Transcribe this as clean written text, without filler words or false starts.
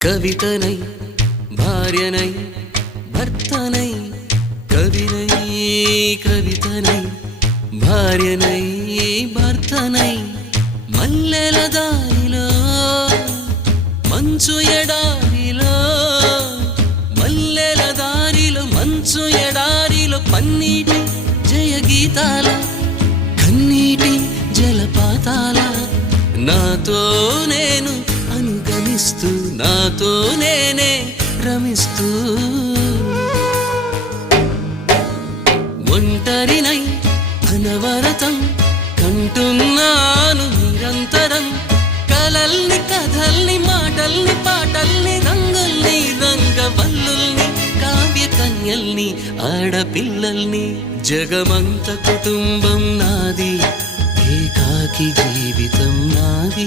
కవితనై భార్యనై భర్తనై కవినై కవితనై భార్యనై భర్తనై మల్లెల దారిలో మంచు ఎడారిలో మల్లెల దారిలో మంచు ఎడారిలో పన్నీటి జయగీతాల కన్నీటి జలపాతాల నాతో నేను అనుగమిస్తూ నాతో నేనే రమిస్తూ ఒంటరినై అనవరతం కంటున్నాను నిరంతరం కలల్ని కథల్ని మాటల్ని పాటల్ని రంగుల్ని రంగవల్లుల్ని కావ్య కన్యల్ని ఆడపిల్లల్ని జగమంత కుటుంబం నాది ఏకాకి జీవితం నాది.